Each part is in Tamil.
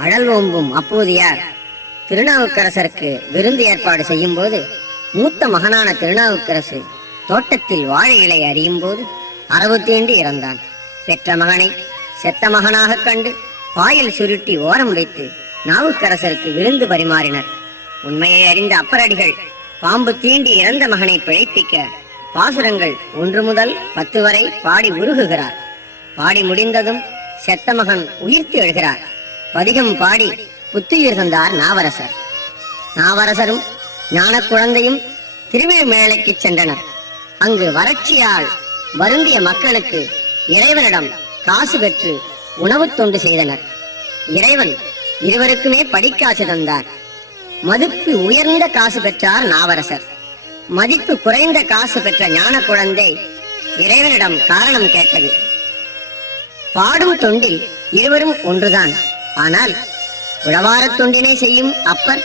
அழல் ஓம்பும் அப்போதியார். திருநாவுக்கரசருக்கு விருந்து ஏற்பாடு செய்யும் போது மூத்த மகனான திருநாவுக்கரசு தோட்டத்தில் வாழை இலை அறியும் போது அரவு தீண்டி இறந்தான். பெற்ற மகனை செத்த மகனாகக் கண்டு பாயில் சுருட்டி ஓரம் வைத்து நாவுக்கரசருக்கு விருந்து பரிமாறினர். உண்மையை அறிந்த அப்பரடிகள் பாம்பு தீண்டி இறந்த மகனை பிழைப்பிக்க பாசுரங்கள் ஒன்று முதல் பத்து வரை பாடி உருகுகிறார். பாடி முடிந்ததும் செத்த மகன் உயிர்த்து எழுகிறார். பதிகம் பாடி புத்துயிர் தந்தார் நாவரசர். நாவரசரும் ஞான குழந்தையும் திருவிழுமேளைக்கு சென்றனர். அங்கு வறட்சியால் வருந்திய மக்களுக்கு இறைவனிடம் காசு பெற்று உணவு தொண்டு செய்தனர். இறைவன் இருவருக்குமே படிக்காசு தந்தார். மதிப்பு உயர்ந்த காசு பெற்றார் நாவரசர். மதிப்பு குறைந்த காசு பெற்ற ஞான குழந்தை இறைவனிடம் காரணம் கேட்டது. பாடும் தொண்டில் இருவரும் ஒன்றுதான். ஆனால் உழவாரத் தொண்டினை செய்யும் அப்பர்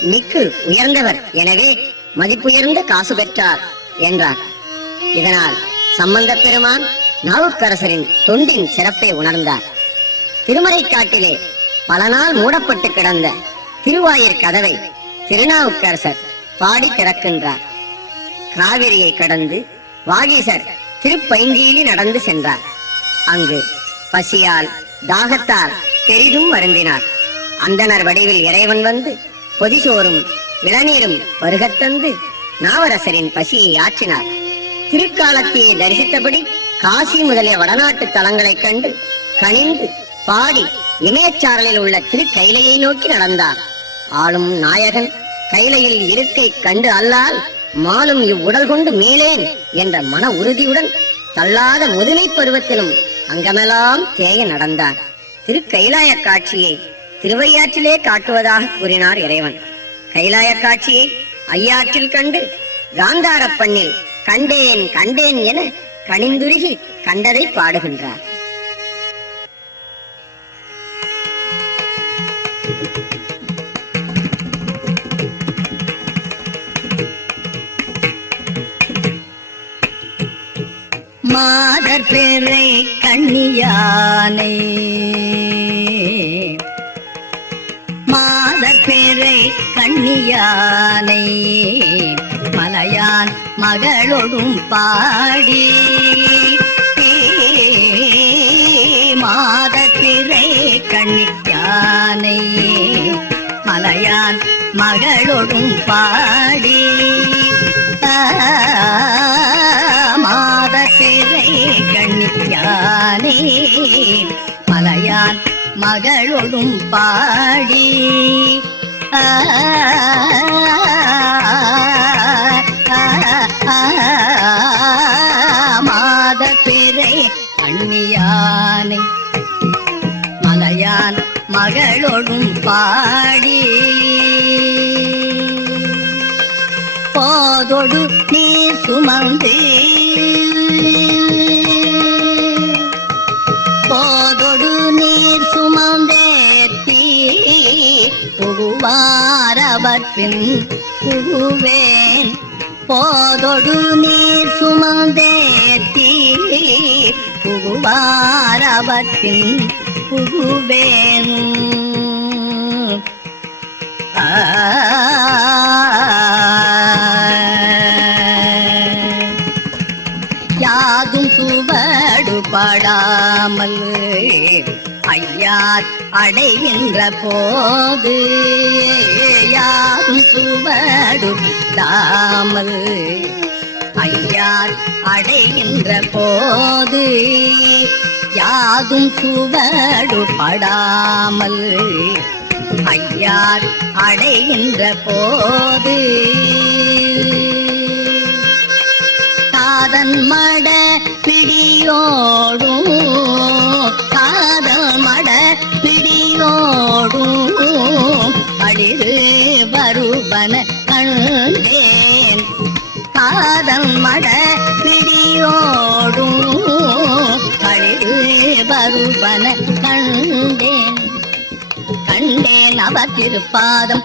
மிக்கு உயர்ந்தவர். எனவே மதிப்புயர்ந்த காசு பெற்றார் என்றார். இதனால் சம்பந்த பெருமான் நாவுக்கரசரின் தொண்டின் சிறப்பை உணர்ந்தார். திருமறைக்காட்டிலே பல நாள் மூடப்பட்டு கிடந்த திருவாயிற் கதவை திருநாவுக்கரசர் பாடி திறக்கின்றார். காவிரியை கடந்து வாகீசர் திருப்பைங்கீலி நடந்து சென்றார். அங்கு பசியால் தாகத்தால் பெரிதும் வருந்தினார் அந்தனர் வடிவில் இறைவன் வந்து பொதிசோறும் இளநீரும் வருகத்தந்து நாவரசரின் பசியை ஆற்றினார். திருக்காலத்தையே தரிசித்தபடி காசி முதலிய வடநாட்டு தலங்களைக் கண்டு கனிந்து பாடி இமயச்சாரலில் உள்ள திருக்கைலையை நோக்கி நடந்தார். ஆளும் நாயகன் கைலையில் இருக்கை கண்டு அல்லால் மாலும் இவ்வுடல் கொண்டு மீளேன் என்ற மன உறுதியுடன் தள்ளாத முதுமை பருவத்திலும் அங்கமெல்லாம் தேய நடந்தார் திருக்கைலாய காட்சியை திருவையாற்றிலே காட்டுவதாக கூறினார் இறைவன். கைலாய காட்சியை ஐயாற்றில் கண்டு காந்தார பண்ணில் கண்டேன் கண்டேன் என கணிந்துருகி கண்டதை பாடுகின்றார். மா பிறை கண்ணியானை. மாதர் பிறை கண்ணியானை. மலையான் மகளொடும் பாடி. மாதர் பிறை கண்ணியானை. மலையான் மகளொடும் பாடி. பாடும் பாடி. ஆ, மாத பிறை அண்ணியானை மலையான் மகளொடும் பாடி. போதொடு நீ சுமந்தே. புகுவாரவற்றின் புகுவேன். போதொடு நீர் சுமந்தேத்தி புகுவாரவற்றின் புகுவேன். யாதும் சுவடுபடாமல் ஐயார் அடைகின்ற போது யாரும் சுவடும் தாமல். ஐயார் அடைகின்ற போது யாதும் சுவடுபடாமல். ஐயார் அடைகின்ற போது காதன் மட பிடியோடும் காதல் மட பிடியோடும் அடிது வருபன கண்டேன் காதல் மட பிடியோடும் அடிது வருபன கண்டேன் கண்டேன் அவ திருப்பாதம்